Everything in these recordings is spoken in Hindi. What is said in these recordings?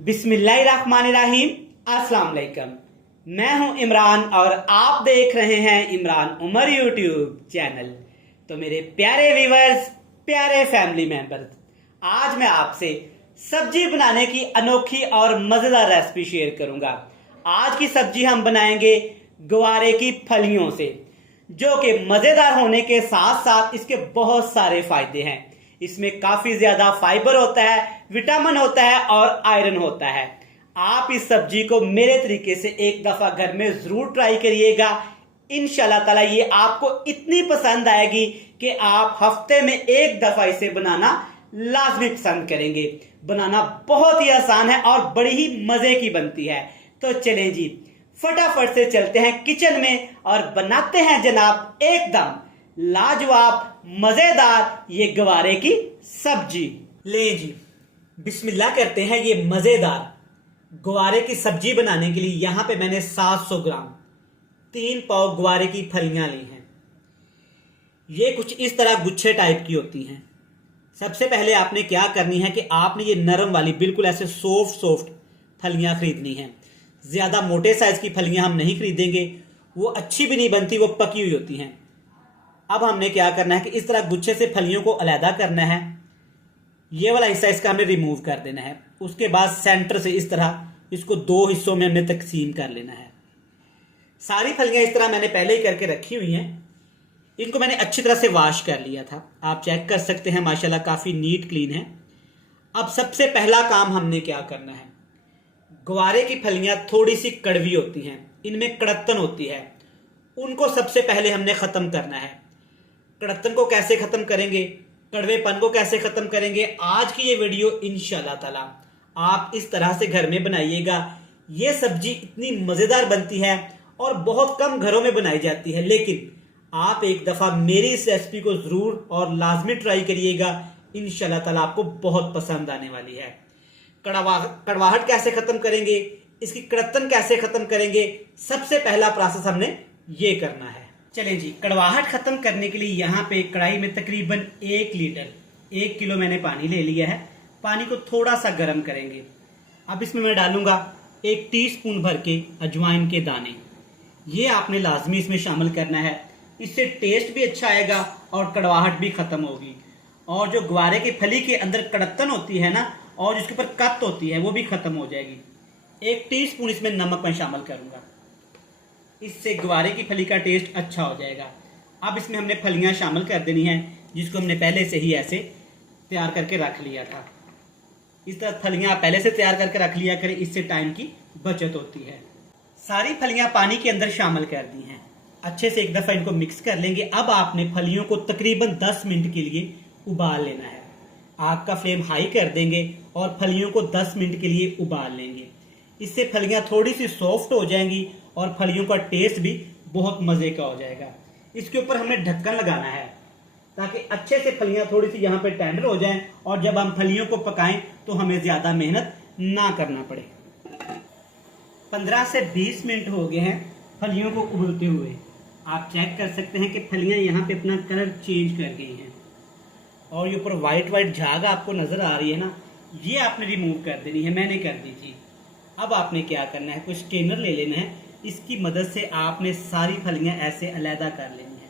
बिस्मिल्लाहिर्रहमानिर्रहीम। अस्सलाम वालेकुम। मैं हूं इमरान और आप देख रहे हैं इमरान उमर यूट्यूब चैनल। तो मेरे प्यारे व्यूअर्स, प्यारे फैमिली मेंबर्स, आज मैं आपसे सब्जी बनाने की अनोखी और मजेदार रेसिपी शेयर करूंगा। आज की सब्जी हम बनाएंगे ग्वारे की फलियों से, जो कि मजेदार होने के साथ साथ इसके बहुत सारे फायदे हैं। इसमें काफी ज्यादा फाइबर होता है, विटामिन होता है और आयरन होता है। आप इस सब्जी को मेरे तरीके से एक दफा घर में जरूर ट्राई करिएगा। इंशाल्लाह ताला ये आपको इतनी पसंद आएगी कि आप हफ्ते में एक दफा इसे बनाना लाजमी पसंद करेंगे। बनाना बहुत ही आसान है और बड़ी ही मजे की बनती है। तो चलें जी, फटाफट से चलते हैं किचन में और बनाते हैं जनाब एकदम लाजवाब मजेदार ये गवारे की सब्जी। ले जी, बिस्मिल्लाह करते हैं। ये मजेदार ग्वारे की सब्जी बनाने के लिए यहां पे मैंने 700 ग्राम 3 पाव ग्वारे की फलियां ली हैं। ये कुछ इस तरह गुच्छे टाइप की होती हैं। सबसे पहले आपने क्या करनी है कि आपने ये नरम वाली बिल्कुल ऐसे सॉफ्ट फलियां खरीदनी है। ज्यादा मोटे साइज की फलियां हम नहीं खरीदेंगे, वो अच्छी भी नहीं बनती, वो पकी हुई होती हैं। अब हमने क्या करना है कि इस तरह गुच्छे से फलियों को अलहदा करना है। ये वाला हिस्सा इसका हमने रिमूव कर देना है। उसके बाद सेंटर से इस तरह इसको 2 हिस्सों में हमने तकसीम कर लेना है। सारी फलियां इस तरह मैंने पहले ही करके रखी हुई हैं। इनको मैंने अच्छी तरह से वॉश कर लिया था, आप चेक कर सकते हैं, माशाल्लाह काफी नीट क्लीन है। अब सबसे पहला काम हमने क्या करना है, ग्वारे की फलियां थोड़ी सी कड़वी होती हैं, इनमें कड़त्तन होती है, उनको सबसे पहले हमने खत्म करना है। कड़त्तन को कैसे खत्म करेंगे, कड़वेपन को कैसे खत्म करेंगे, आज की ये वीडियो इंशाल्लाह ताला आप इस तरह से घर में बनाइएगा। ये सब्जी इतनी मजेदार बनती है और बहुत कम घरों में बनाई जाती है, लेकिन आप एक दफा मेरी इस रेसिपी को जरूर और लाजमी ट्राई करिएगा। इंशाल्लाह ताला आपको बहुत पसंद आने वाली है। कड़वाहट कैसे खत्म करेंगे, इसकी कड़त्तन कैसे खत्म करेंगे, सबसे पहला प्रोसेस हमने ये करना है। चलें जी, कड़वाहट खत्म करने के लिए यहाँ पे कढ़ाई में तकरीबन 1 लीटर 1 किलो मैंने पानी ले लिया है। पानी को थोड़ा सा गर्म करेंगे। अब इसमें मैं डालूंगा 1 टीस्पून भर के अजवाइन के दाने। ये आपने लाजमी इसमें शामिल करना है, इससे टेस्ट भी अच्छा आएगा और कड़वाहट भी खत्म होगी। और जो ग्वारे की फली के अंदर कड़त्तन होती है ना, और जिसके ऊपर कत्त होती है, वो भी खत्म हो जाएगी। 1 टीस्पून इसमें नमक मैं शामिल करूंगा, इससे ग्वारे की फली का टेस्ट अच्छा हो जाएगा। अब इसमें हमने फलियां शामिल कर देनी है, जिसको हमने पहले से ही ऐसे तैयार करके रख लिया था। इस तरह फलियां पहले से तैयार करके रख लिया करें, इससे टाइम की बचत होती है। सारी फलियां पानी के अंदर शामिल कर दी हैं। अच्छे से एक दफा इनको मिक्स कर लेंगे। अब आपने फलियों को तकरीबन 10 मिनट के लिए उबाल लेना है। आग का फ्लेम हाई कर देंगे और फलियों को 10 मिनट के लिए उबाल लेंगे। इससे फलियां थोड़ी सी सॉफ्ट हो जाएंगी और फलियों का टेस्ट भी बहुत मजे का हो जाएगा। इसके ऊपर हमने ढक्कन लगाना है ताकि अच्छे से फलियां थोड़ी सी यहाँ पे टेंडर हो जाएं और जब हम फलियों को पकाएं तो हमें ज्यादा मेहनत ना करना पड़े। 15 से 20 मिनट हो गए हैं फलियों को उबलते हुए। आप चेक कर सकते हैं कि फलियां यहाँ पे अपना कलर चेंज कर गई हैं और ये ऊपर व्हाइट झाग आपको नजर आ रही है ना, ये आपने रिमूव कर देनी है, मैंने कर दी थी। अब आपने क्या करना है, कुछ स्ट्रेनर ले लेना है, इसकी मदद से आपने सारी फलियां ऐसे अलहदा कर लेनी है।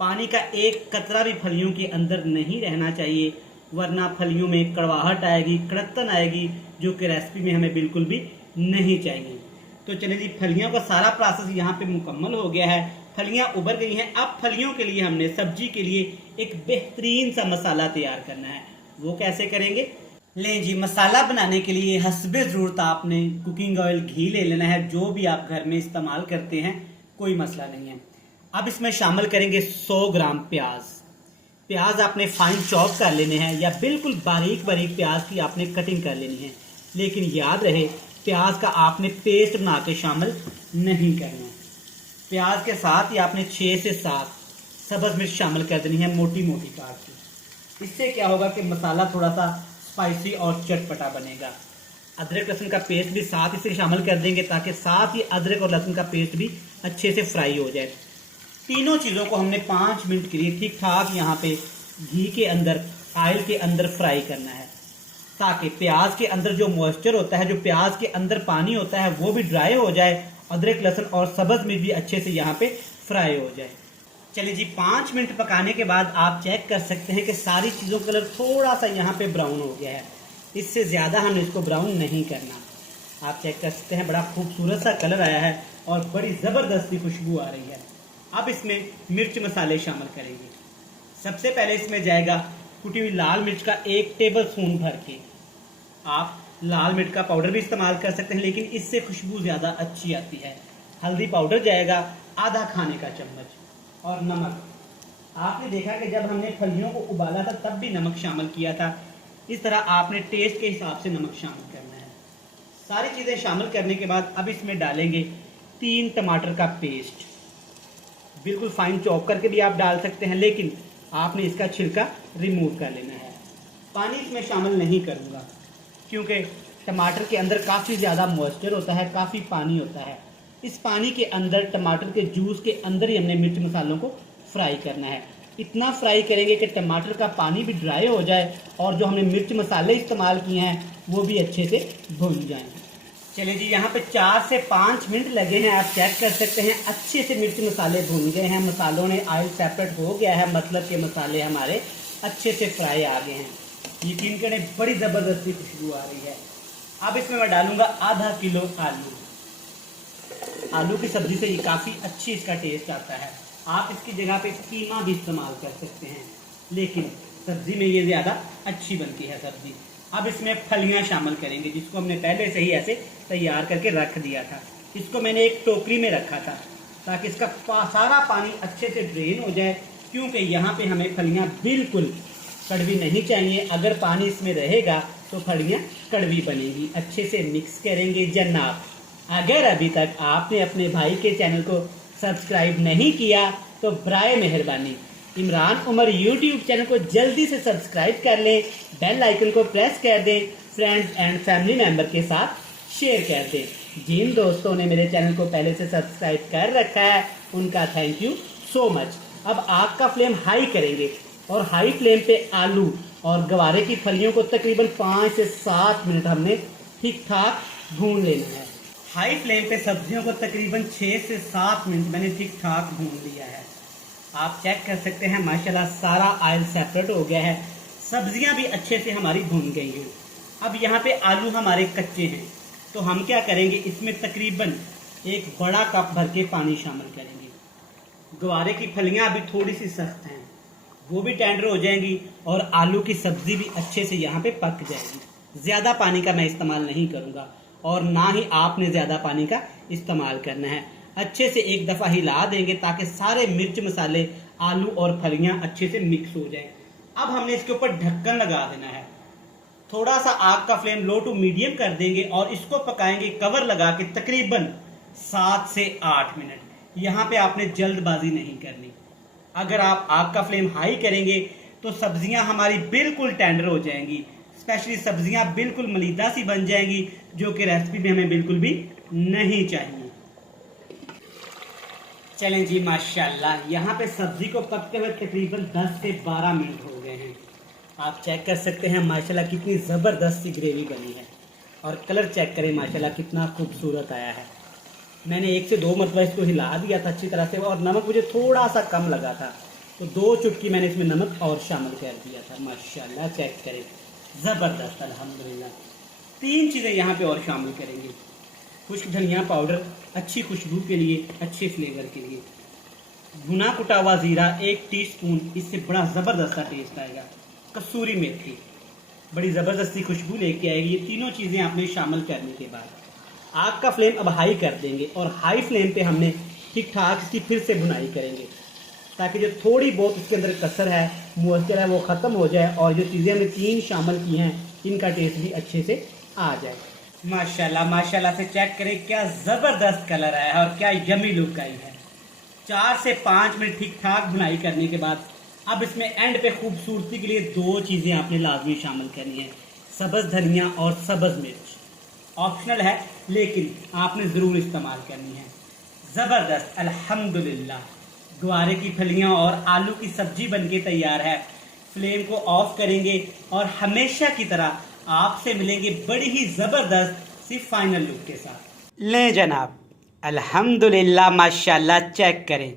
पानी का एक कतरा भी फलियों के अंदर नहीं रहना चाहिए, वरना फलियों में कड़वाहट आएगी, कड़त्तन आएगी, जो कि रेसिपी में हमें बिल्कुल भी नहीं चाहिए। तो चलिए जी, फलियों का सारा प्रोसेस यहाँ पे मुकम्मल हो गया है। फलियां उबर गई हैं। अब फलियों के लिए हमने सब्जी के लिए एक बेहतरीन सा मसाला तैयार करना है। वो कैसे करेंगे, लें जी, मसाला बनाने के लिए हस्बे ज़रूरत आपने कुकिंग ऑयल घी ले लेना है। जो भी आप घर में इस्तेमाल करते हैं, कोई मसला नहीं है। अब इसमें शामिल करेंगे 100 ग्राम प्याज। प्याज आपने फाइन चॉप कर लेने हैं या बिल्कुल बारीक प्याज की आपने कटिंग कर लेनी है, लेकिन याद रहे प्याज का आपने पेस्ट बना के शामिल नहीं करना। प्याज के साथ ही आपने 6 से 7 सब्ज़ मिर्च शामिल कर देनी है, मोटी काट के। इससे क्या होगा कि मसाला थोड़ा सा स्पाइसी और चटपटा बनेगा। अदरक लहसुन का पेस्ट भी साथ इसे शामिल कर देंगे ताकि साथ ही अदरक और लहसुन का पेस्ट भी अच्छे से फ्राई हो जाए। तीनों चीज़ों को हमने 5 मिनट के लिए ठीक ठाक यहाँ पे घी के अंदर, ऑयल के अंदर फ्राई करना है। ताकि प्याज के अंदर जो मॉइस्चर होता है, जो प्याज के अंदर पानी होता है, वो भी ड्राई हो जाए, अदरक लहसुन और सब्ज मिर्च भी अच्छे से यहाँ पे फ्राई हो जाए। चलिए जी, 5 मिनट पकाने के बाद आप चेक कर सकते हैं कि सारी चीज़ों का कलर थोड़ा सा यहाँ पे ब्राउन हो गया है। इससे ज़्यादा हमने इसको ब्राउन नहीं करना। आप चेक कर सकते हैं बड़ा खूबसूरत सा कलर आया है और बड़ी ज़बरदस्त खुशबू आ रही है। अब इसमें मिर्च मसाले शामिल करेंगे। सबसे पहले इसमें जाएगा कुटी हुई लाल मिर्च का 1 टेबल स्पून भर के। आप लाल मिर्च का पाउडर भी इस्तेमाल कर सकते हैं, लेकिन इससे खुशबू ज़्यादा अच्छी आती है। हल्दी पाउडर जाएगा आधा खाने का चम्मच, और नमक। आपने देखा कि जब हमने फलियों को उबाला था तब भी नमक शामिल किया था। इस तरह आपने टेस्ट के हिसाब से नमक शामिल करना है। सारी चीज़ें शामिल करने के बाद अब इसमें डालेंगे 3 टमाटर का पेस्ट। बिल्कुल फाइन चॉप करके भी आप डाल सकते हैं, लेकिन आपने इसका छिलका रिमूव कर लेना है। पानी इसमें शामिल नहीं करूँगा क्योंकि टमाटर के अंदर काफ़ी ज़्यादा मॉइस्चर होता है, काफ़ी पानी होता है। इस पानी के अंदर, टमाटर के जूस के अंदर ही हमने मिर्च मसालों को फ्राई करना है। इतना फ्राई करेंगे कि टमाटर का पानी भी ड्राई हो जाए और जो हमने मिर्च मसाले इस्तेमाल किए हैं वो भी अच्छे से भुन जाएं। चलिए जी, यहाँ पे 4 से 5 मिनट लगे हैं। आप चेक कर सकते हैं अच्छे से मिर्च मसाले भुन गए हैं, मसालों ने ऑयल सेपरेट हो गया है, मतलब कि मसाले हमारे अच्छे से फ्राई आ गए हैं। यकीन करें बड़ी ज़बरदस्ती खुशबू आ रही है। अब इसमें मैं डालूंगा आधा किलो आलू। आलू की सब्जी से ये काफ़ी अच्छी इसका टेस्ट आता है। आप इसकी जगह पे कीमा भी इस्तेमाल कर सकते हैं, लेकिन सब्जी में ये ज़्यादा अच्छी बनती है सब्जी। अब इसमें फलियां शामिल करेंगे, जिसको हमने पहले से ही ऐसे तैयार करके रख दिया था। इसको मैंने एक टोकरी में रखा था ताकि इसका सारा पानी अच्छे से ड्रेन हो जाए, क्योंकि यहाँ पे हमें फलियां बिल्कुल कड़वी नहीं चाहिए। अगर पानी इसमें रहेगा तो फलियां कड़वी बनेगी। अच्छे से मिक्स करेंगे। जनाब, अगर अभी तक आपने अपने भाई के चैनल को सब्सक्राइब नहीं किया तो बराए मेहरबानी इमरान उमर यूट्यूब चैनल को जल्दी से सब्सक्राइब कर लें, बेल आइकन को प्रेस कर दें, फ्रेंड्स एंड फैमिली मेम्बर के साथ शेयर कर दें। जिन दोस्तों ने मेरे चैनल को पहले से सब्सक्राइब कर रखा है उनका थैंक यू सो मच। अब आग का फ्लेम हाई करेंगे और हाई फ्लेम पे आलू और गवारे की फलियों को तकरीबन 5 से 7 मिनट हमने ठीक ठाक भून लेना है। हाई फ्लेम पे सब्जियों को तकरीबन 6 से 7 मिनट मैंने ठीक ठाक भून लिया है। आप चेक कर सकते हैं माशाल्लाह सारा ऑयल सेपरेट हो गया है, सब्जियां भी अच्छे से हमारी भून गई हैं। अब यहाँ पे आलू हमारे कच्चे हैं, तो हम क्या करेंगे, इसमें तकरीबन 1 बड़ा कप भर के पानी शामिल करेंगे। गवारे की फलियां अभी थोड़ी सी सख्त हैं, वो भी टेंडर हो जाएंगी और आलू की सब्जी भी अच्छे से यहाँ पे पक जाएगी। ज़्यादा पानी का मैं इस्तेमाल नहीं करूँगा और ना ही आपने ज़्यादा पानी का इस्तेमाल करना है। अच्छे से एक दफ़ा हिला देंगे ताकि सारे मिर्च मसाले, आलू और फलियां अच्छे से मिक्स हो जाएं। अब हमने इसके ऊपर ढक्कन लगा देना है। थोड़ा सा आग का फ्लेम लो टू मीडियम कर देंगे और इसको पकाएंगे कवर लगा के तकरीबन 7 से 8 मिनट। यहाँ पे आपने जल्दबाजी नहीं करनी। अगर आप आग का फ्लेम हाई करेंगे तो सब्जियां हमारी बिल्कुल टेंडर हो जाएंगी, स्पेशली सब्जियां बिल्कुल मलीदा सी बन जाएंगी, जो कि रेसिपी में हमें बिल्कुल भी नहीं चाहिए। चलें जी, माशाल्लाह यहाँ पे सब्जी को पकते हुए तकरीबन 10 से 12 मिनट हो गए हैं। आप चेक कर सकते हैं माशाल्लाह कितनी ज़बरदस्त सी ग्रेवी बनी है और कलर चेक करें माशाल्लाह कितना खूबसूरत आया है। मैंने 1 से 2 मरतबा इसको हिला दिया था अच्छी तरह से और नमक मुझे थोड़ा सा कम लगा था, तो 2 चुटकी मैंने इसमें नमक और शामिल कर दिया था। माशाल्लाह चेक करें, ज़बरदस्त अल्हम्दुलिल्लाह। 3 चीज़ें यहाँ पे और शामिल करेंगे। खुश्क धनिया पाउडर अच्छी खुशबू के लिए, अच्छे फ्लेवर के लिए। भुना कुटा हुआ ज़ीरा 1 टीस्पून, इससे बड़ा ज़बरदस्त टेस्ट आएगा। कसूरी मेथी बड़ी ज़बरदस्ती खुशबू लेके आएगी। ये तीनों चीज़ें आपने शामिल करने के बाद आग का फ्लेम अब हाई कर देंगे और हाई फ्लेम पे हमने ठीक ठाक इसकी फिर से भुनाई करेंगे ताकि जो थोड़ी बहुत इसके अंदर कसर है, मॉइस्चर है, वो ख़त्म हो जाए और जो चीज़ें हमने 3 शामिल की हैं इनका टेस्ट भी अच्छे से आ जाए। माशाल्लाह माशाल्लाह से चेक करें क्या ज़बरदस्त कलर आया है और क्या यमी लुक आई है। 4 से 5 मिनट ठीक ठाक भुनाई करने के बाद अब इसमें एंड पे खूबसूरती के लिए 2 चीज़ें आपने लाजमी शामिल करनी है, सब्ज़ धनिया और सब्ज़ मिर्च। ऑप्शनल है लेकिन आपने ज़रूर इस्तेमाल करनी है। ज़बरदस्त अल्हम्दुलिल्लाह, गुआरे की फलियाँ और आलू की सब्जी बनके तैयार है। फ्लेम को ऑफ करेंगे और हमेशा की तरह आपसे मिलेंगे बड़ी ही ज़बरदस्त सी फाइनल लुक के साथ। लें जनाब, अल्हम्दुलिल्लाह माशाल्लाह, चेक करें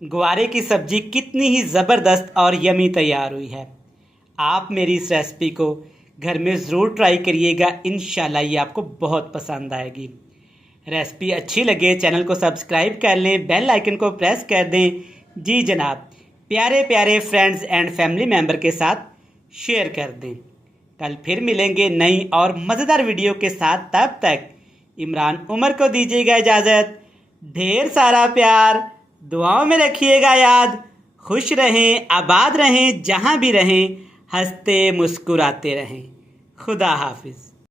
गुआरे की सब्ज़ी कितनी ही ज़बरदस्त और यमी तैयार हुई है। आप मेरी इस रेसिपी को घर में ज़रूर ट्राई करिएगा, इंशाल्लाह ये आपको बहुत पसंद आएगी। रेसिपी अच्छी लगे चैनल को सब्सक्राइब कर लें, बेल आइकन को प्रेस कर दें। जी जनाब, प्यारे प्यारे फ्रेंड्स एंड फैमिली मेम्बर के साथ शेयर कर दें। कल फिर मिलेंगे नई और मज़ेदार वीडियो के साथ। तब तक इमरान उमर को दीजिएगा इजाज़त। ढेर सारा प्यार, दुआओं में रखिएगा याद। खुश रहें, आबाद रहें, जहाँ भी रहें हंसते मुस्कुराते रहें। खुदा हाफिज़।